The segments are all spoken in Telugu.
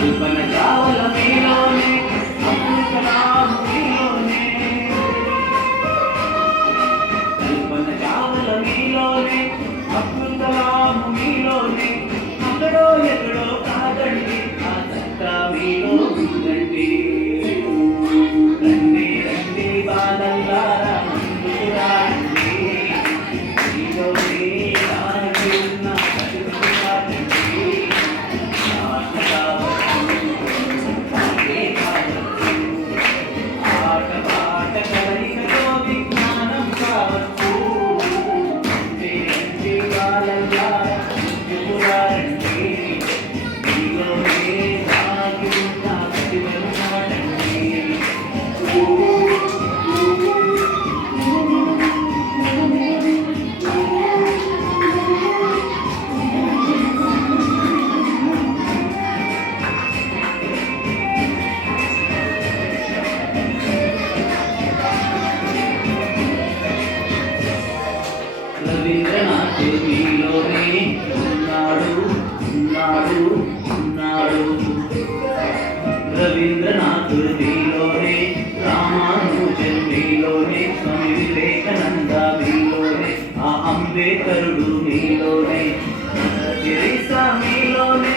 కల్పన చావల మీలోనే అబ్దుల్ కలాం మీలోనే కల్పన చావల మీలోనే అబ్దుల్ కలాం మీలోనే అక్కడో ఎక్కడో కాదండి ఆ సత్తా మీలో ఉందండి రండి రండి బాలల్లారా ముందుకు రండి మీలోనే దాగి ఉన్న ప్రతిభను చాటండి ఆట పాట కలయికలో విజ్ఞానం కావచ్చు రండి రండి బాలల్లారా ముందుకు రండి మీలోనే దాగి ఉన్న ప్రతిభను చాటండి రవీంద్రనాథ్ మీలోనే ఉన్నాడు ఉన్నాడు ఉన్నాడు రవీంద్రనాథ్ మీలోనే రామానుజన్ మీలోనే స్వామి వివేకానంద మీలోనే ఆ అంబేద్కరుడు మీలోనే తెరీసా మీలోనే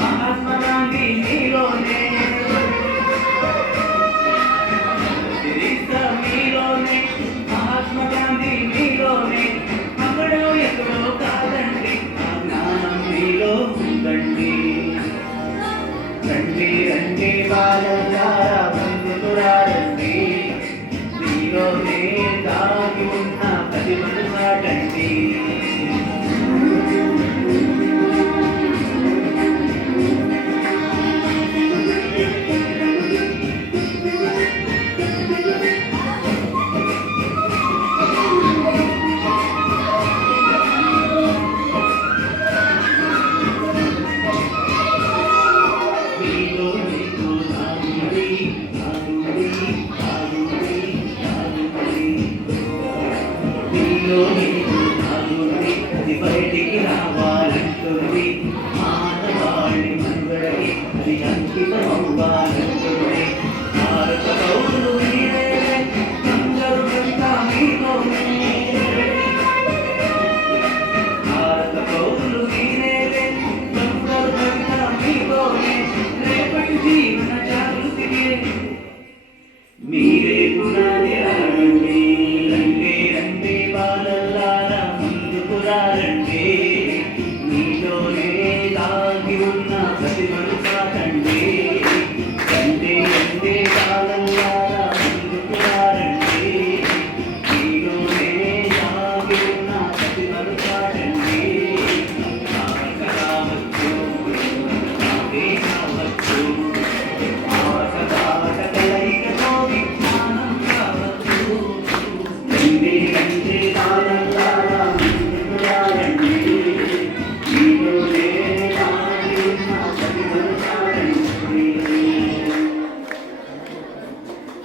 మహాత్మా గాంధీ మీలోనే తెరీసా మీలోనే మహాత్మా గాంధీ మీలోనే అక్కడో ఎక్కడో కాదండి ఆ జ్ఞానం మీలో ఉందండి రండి రండి బాలల్లారా ముందుకు రండి మీలోనే దాగి ఉన్న ప్రతిభను చాటండి అది బయటికి రావాలంటుంది మానవాళి మనుగడకి అది అంకితం అవ్వాలంటుంది